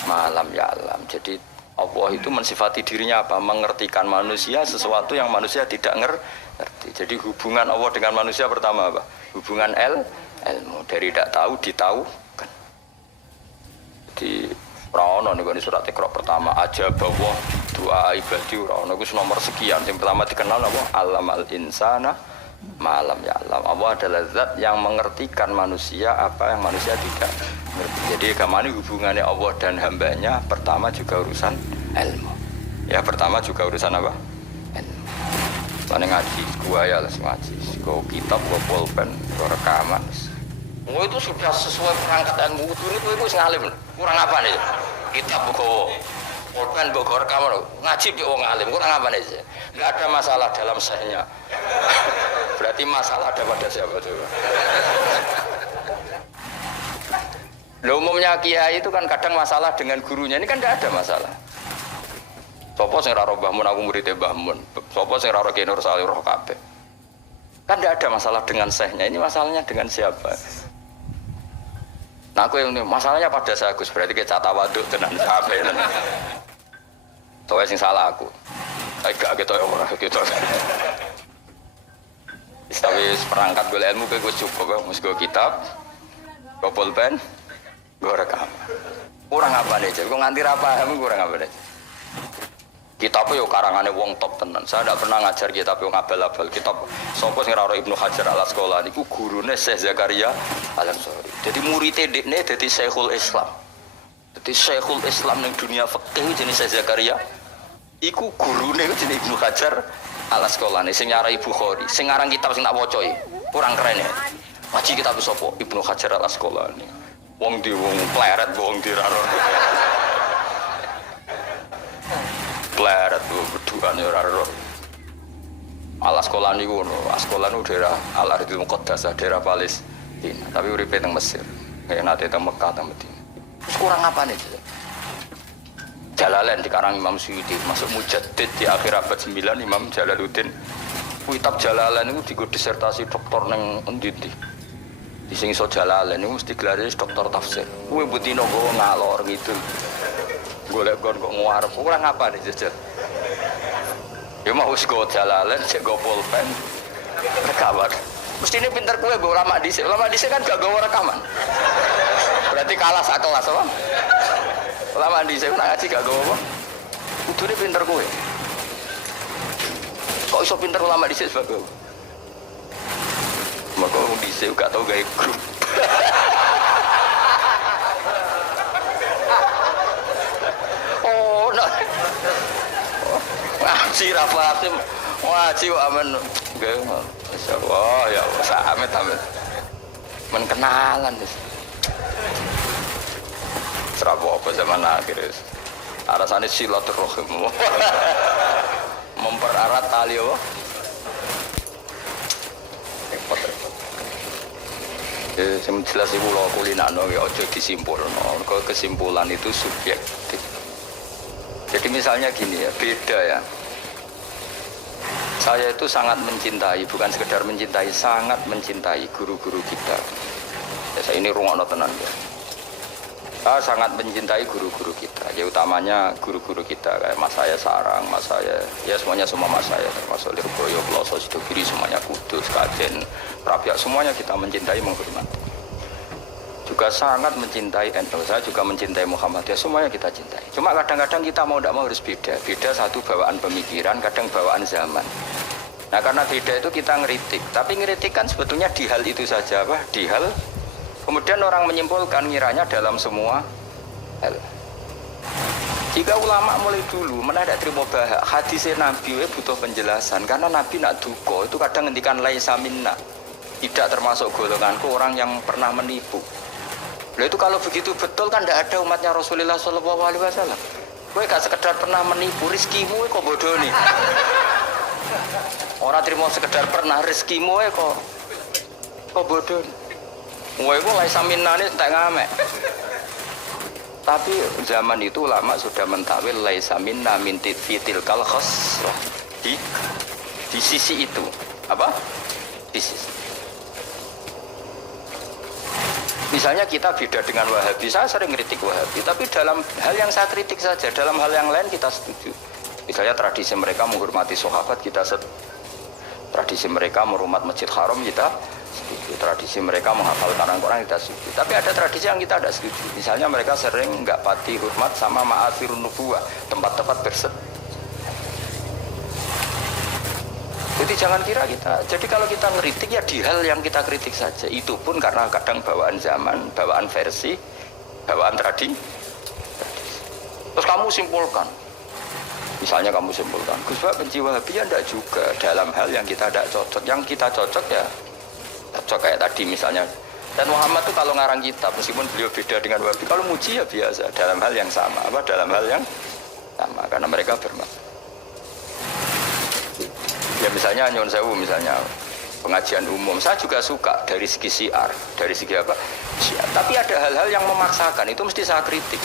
malam ya'lam. Jadi Allah itu mensifati dirinya apa? Mengertikan manusia sesuatu yang manusia tidak ngerti. Jadi hubungan Allah dengan manusia pertama apa? Hubungan ilmu. Dari tidak tahu ditahukan. Jadi Rano nih di surat Iqra pertama aja bahwa doa ibadi Rano itu nomor sekian. Yang pertama dikenal apa? Allamal insana malam ya Allah. Allah adalah zat yang mengertikan manusia apa yang manusia tidak ngerti. Jadi agama ini hubungannya Allah dan hambanya pertama juga urusan ilmu. Ya pertama juga urusan apa? Ilmu. Mana ngaji, gua ya langsung ngaji. Gua kitab, gua pulpen, gua rekaman. Gua itu sudah sesuai perangkat ilmu itu ngalim. Kurang apa nih? Kitab gua pulpen, gua rekaman. Ngaji di wong alim. Kurang apa nih? Enggak ada masalah dalam sahnya. Berarti masalah ada pada siapa coba? Loh, umumnya kiai itu kan kadang masalah dengan gurunya, ini kan tidak ada masalah. Sopo sing raro Mbah Mun aku muridé Mbah Mun. Sopo sing raro Ki Nur Salih roh kabeh. Kan tidak ada masalah dengan sehnya, ini masalahnya dengan siapa? Nah aku yang masalahnya pada saya Gus, berarti kita tawaduk tenan kabeh. Soale sing salah aku. Gak gitu ora gitu. Tapi perangkat gue ilmu gue cukup, gue kitab, gue pulpen, gue rekam. Kurang apa nih? Gue nganti apa? Kurang apa nih? Kitab yo karangannya wong top tenan. Saya tidak pernah ngajar kitab yo ngabal-abal. Kitab sopo sing raro Ibnu Hajar al Asqalani niku gurune Syekh Zakaria Al-Ansari. Jadi muridé dekne dadi Syekhul Islam. Dadi Syekhul Islam ning dunia fikih jenenge Syekh Zakaria. Iku gurune jenenge Ibnu Hajar Al-Asqalani sing nyarai Bukhari, sing ngarang kitab sing tak waca kurang keren ya. Maji kitab sapa? Ibnu Hajar Al-Asqalani. Wong di wong pleret wong diraro. Pleret berduaan ora ro. Al-Asqalani ngono, Asqalani daerah Al-Ardhil Muqaddasah, daerah Palestina, tapi uripe teng Mesir. Kayak nate teng Mekah teng Madinah. Terus kurang apa nih? Jalalain dikarang Imam Suyuti, masuk Mujaddid di akhir abad 9 Imam Jalaluddin. Kitab Jalalain itu digo disertasi doktor nang endi-endi. Di sing iso Jalalain itu mesti gelare doktor tafsir. Kuwi butino go ngalor gitu. Golek kon kok nguarep. Ora ngapa nih jejel. Ya mau wis go Jalalain, cek go pulpen. Rekaman. Mestine pinter kowe go ulama dhisik. Ulama dhisik kan gak gawe rekaman. Berarti kalah sak kelas apa? Ulama dhisik nak ngaji gak gawe apa? Kudune pinter kowe. Kok iso pinter ulama dhisik sebab kowe? Maka wong dhisik gak tau gawe grup. Oh, no. Ngaji ra Fatim. Ngaji kok amen. Nggih. Masyaallah ya amit-amit. Men kenalan wis. Serapa apa zaman akhir wis. Arasane silaturahim. Mempererat tali apa? Repot-repot. Sing jelas iku kula kulinakno ya aja disimpulno. Kesimpulan itu subjektif. Jadi misalnya gini ya, beda ya. Saya itu sangat mencintai, bukan sekedar mencintai, sangat mencintai guru-guru kita. Ya, saya ini rungokno tenan ya. Saya sangat mencintai guru-guru kita, ya utamanya guru-guru kita kayak mas saya Sarang, mas saya, ya semuanya semua mas saya, termasuk Lirboyo, Kloso, Sidogiri, semuanya Kudus, Kajen, Rabiak, semuanya kita mencintai, menghormati. Juga sangat mencintai NU, saya juga mencintai Muhammadiyah, semuanya kita cintai. Cuma kadang-kadang kita mau tidak mau harus beda, beda satu bawaan pemikiran, kadang bawaan zaman. Nah karena beda itu kita ngeritik, tapi ngeritik kan sebetulnya di hal itu saja, apa? Di hal. Kemudian orang menyimpulkan ngiranya dalam semua hal. Jika ulama mulai dulu mana ada terima bahak hadisnya Nabi butuh penjelasan karena Nabi nak duko itu kadang ngendikan laisa minna, tidak termasuk golonganku orang yang pernah menipu. Nah itu kalau begitu betul kan tidak ada umatnya Rasulullah SAW. Kowe gak sekedar pernah menipu rezekimu kok bodoh nih. Orang terima sekedar pernah rezekimu kok bodoh. Kowe iku laisa minna ne tak ngamek. Tapi zaman itu ulama sudah mentakwil laisa minna min fitil kal khassah. Di sisi itu. Apa? Di sisi. Misalnya kita beda dengan Wahabi, saya sering kritik Wahabi, tapi dalam hal yang saya kritik saja, dalam hal yang lain kita setuju. Misalnya tradisi mereka menghormati sahabat, kita setuju. Tradisi mereka merumah Masjid Haram, kita setuju. Tradisi mereka menghafal Quran, kita setuju. Tapi ada tradisi yang kita tidak setuju. Misalnya mereka sering nggak pati hormat sama ma'athirun nubuwah, tempat-tempat berset. Jadi jangan kira kita. Jadi kalau kita ngeritik ya di hal yang kita kritik saja. Itu pun karena kadang bawaan zaman, bawaan versi, bawaan tradisi. Terus kamu simpulkan. Misalnya kamu simpulkan, Gus Bak benci Wahabi ya enggak juga dalam hal yang kita tidak cocok. Yang kita cocok ya cocok kayak tadi misalnya. Dan Muhammad itu kalau ngarang kitab meskipun beliau beda dengan Wahabi, kalau muji ya biasa dalam hal yang sama, apa dalam hal yang sama karena mereka bermakna. Ya misalnya Nyon Sewu misalnya pengajian umum, saya juga suka dari segi syiar, dari segi apa? Syiar. Tapi ada hal-hal yang memaksakan, itu mesti saya kritik.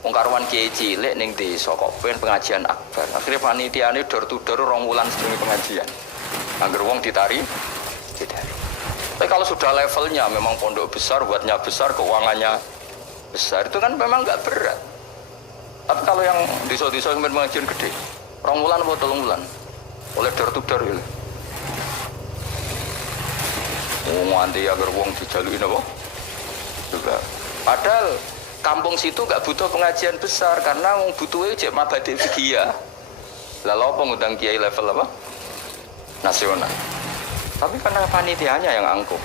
Ungkarwan kiai cilik ning desa kok pengajian akbar. Akhirnya panitiane door to door 2 wulan sedurunge pengajian. Angger wong ditari. Tapi kalau sudah levelnya memang pondok besar, buatnya besar, keuangannya besar, itu kan memang enggak berat. Tapi kalau yang desa-desa yang pengajian gede, 2 wulan atau 3 wulan. Oleh door to door itu. Nganti agar wong dijalukin apa? Juga. Padahal kampung situ gak butuh pengajian besar karena wong butuhnya cek mabadi fikih. Lalu apa ngundang kiai level apa? Nasional. Tapi karena panitianya yang angkuh.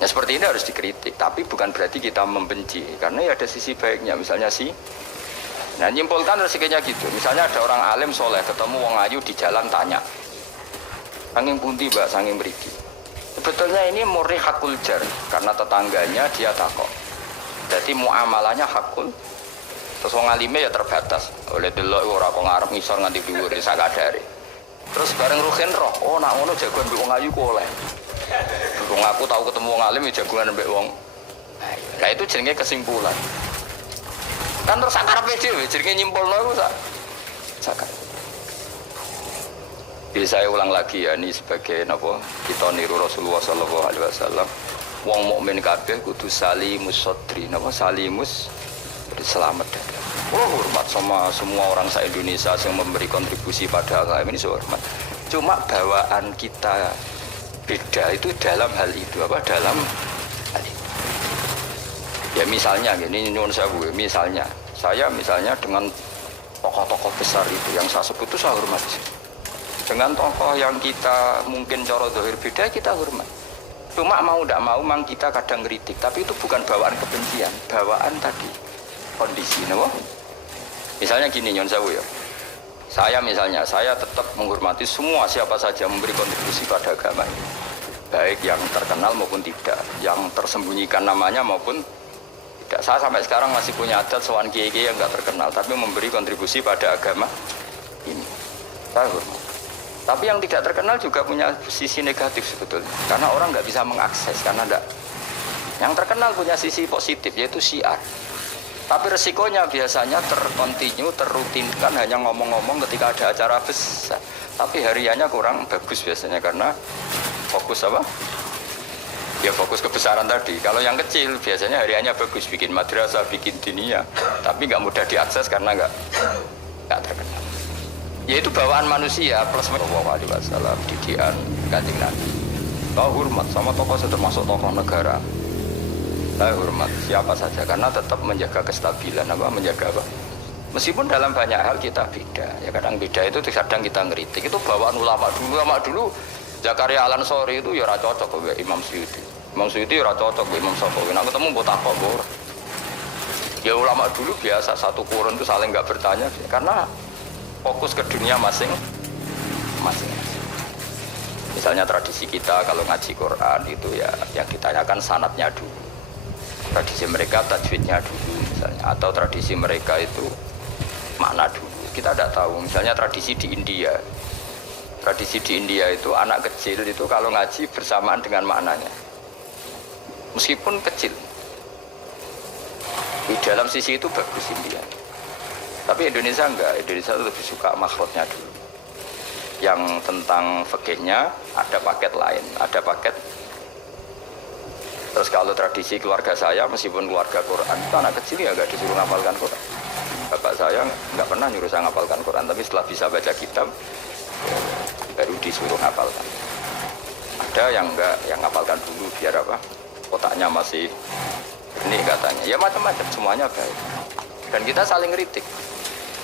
Ya seperti ini harus dikritik, tapi bukan berarti kita membenci karena ya ada sisi baiknya, misalnya nah nyimpulkan rezekinya gitu. Misalnya ada orang alim soleh ketemu wong ayu di jalan tanya, sanging pundi mbak, sanging mriki. Sebetulnya ini murni hakul jar karena tetangganya dia takok. Jadi muamalahnya hakul. Terus wong alime ya terbatas. Oleh delok ora kok ngarep ngisor nganti dhuwur sakadare. Terus bareng ruhin roh, oh nak ngono jagoan mbek wong ayu ku oleh. Wong aku tahu ketemu wong alim ya jagoan mbek wong. Nah itu jenenge kesimpulan. Kan terus sakarepe dhewe jenenge nyimpulno iku sakar. Jadi saya ulang lagi ya, ini sebagai napa kita niru Rasulullah sallallahu alaihi wasallam. Wong mukmin kabeh kudu salimus sodri, napa salimus jadi selamat dada. Hormat sama semua orang se-Indonesia yang memberi kontribusi pada agama ini hormat. Cuma bawaan kita beda itu dalam hal itu apa dalam hal itu. Ya misalnya gini nyuwun sewu, misalnya saya dengan tokoh-tokoh besar itu yang saya sebut itu saya hormat. Dengan tokoh yang kita mungkin cara zahir beda kita hormat. Cuma mau tidak mau memang kita kadang ngeritik, tapi itu bukan bawaan kebencian, bawaan tadi kondisi, no? Misalnya gini nyon sewu ya. Saya tetap menghormati semua siapa saja memberi kontribusi pada agama ini. Baik yang terkenal maupun tidak, yang tersembunyikan namanya maupun tidak. Saya sampai sekarang masih punya adat sowan kiai-kiai yang enggak terkenal tapi memberi kontribusi pada agama ini. Saya hormat. Tapi yang tidak terkenal juga punya sisi negatif sebetulnya. Karena orang nggak bisa mengakses, karena enggak. Yang terkenal punya sisi positif, yaitu syiar. Tapi resikonya biasanya terrutinkan hanya ngomong-ngomong ketika ada acara besar. Tapi hariannya kurang bagus biasanya karena fokus apa? Ya fokus kebesaran tadi. Kalau yang kecil biasanya hariannya bagus, bikin madrasah, bikin dinia. Tapi nggak mudah diakses karena nggak terkenal. Yaitu bawaan manusia plus Rasulullah SAW didikan Kanjeng Nabi. Saya hormat sama tokoh termasuk tokoh negara. Saya hormat siapa saja karena tetap menjaga kestabilan menjaga apa. Meskipun dalam banyak hal kita beda. Ya kadang beda itu kadang kita ngeritik. Itu bawaan ulama dulu. Zakaria Al-Ansori itu ya ora cocok kok Imam Suyuti. Imam Suyuti ya ora cocok kok Imam Syafi'i. Nek ketemu mbok takok kok. Ya ulama dulu biasa satu kurun itu saling enggak bertanya karena fokus ke dunia masing-masing. Misalnya tradisi kita kalau ngaji Quran itu ya yang ditanyakan sanadnya dulu. Tradisi mereka tajwidnya dulu misalnya, atau tradisi mereka itu makna dulu. Kita tidak tahu. Misalnya tradisi di India. Tradisi di India itu anak kecil itu kalau ngaji bersamaan dengan maknanya. Meskipun kecil. Di dalam sisi itu bagus India. Tapi Indonesia enggak, Indonesia itu lebih suka makhrajnya dulu. Yang tentang fikihnya ada paket lain, ada paket. Terus kalau tradisi keluarga saya, meskipun keluarga Quran, itu anak kecil ya enggak disuruh ngapalkan Quran. Bapak saya enggak pernah nyuruh saya ngapalkan Quran, tapi setelah bisa baca kitab, ya, baru disuruh ngapalkan. Ada yang enggak, yang ngapalkan dulu biar apa? Otaknya masih ini katanya. Ya macam-macam, semuanya baik. Dan kita saling ngeritik.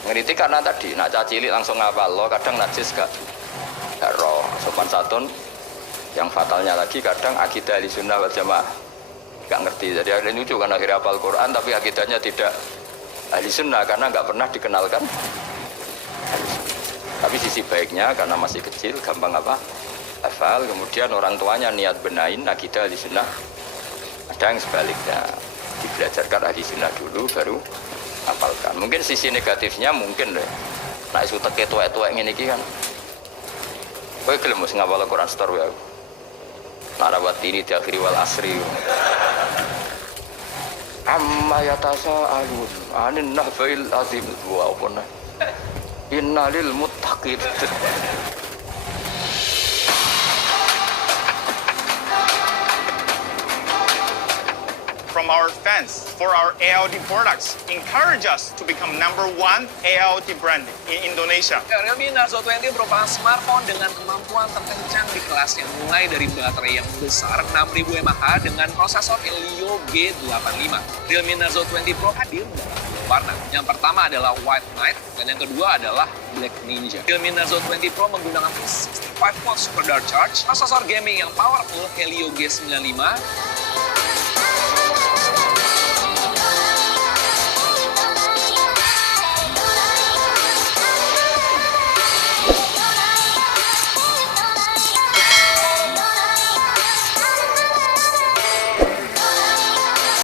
Ngeritik karena tadi nak cacilik langsung ngapal lo, kadang najis gak roh sopan santun. Yang fatalnya lagi kadang akidah ahli sunnah wal jamaah gak ngerti. Jadi ada lucu kan akhirnya hafal Quran tapi akidahnya tidak ahli sunnah karena gak pernah dikenalkan. Tapi sisi baiknya karena masih kecil gampang apa hafal, kemudian orang tuanya niat benahin akidah ahli sunnah. Ada yang sebaliknya dibelajarkan ahli sunnah dulu baru hafalkan. Mungkin sisi negatifnya mungkin deh. Nah isu teke tuwek-tuwek ngene iki kan. Kowe gelem mesti ngapal Quran setor wae. Narawat ini di akhir wal asri. Amma yatasa alun anin nahfail azim wa qulna innalil muttaqin. From our fans for our ALD products, encourage us to become #1 ALD brand in Indonesia. Realme Narzo 20 merupakan smartphone dengan kemampuan terkencang di kelas yang mulai dari baterai yang besar 6000 mAh dengan prosesor Helio G85. Realme Narzo 20 Pro hadir dalam dua warna. Yang pertama adalah White Knight dan yang kedua adalah Black Ninja. Realme Narzo 20 Pro menggunakan 65 volt Super Dark Charge, prosesor gaming yang powerful Helio G95,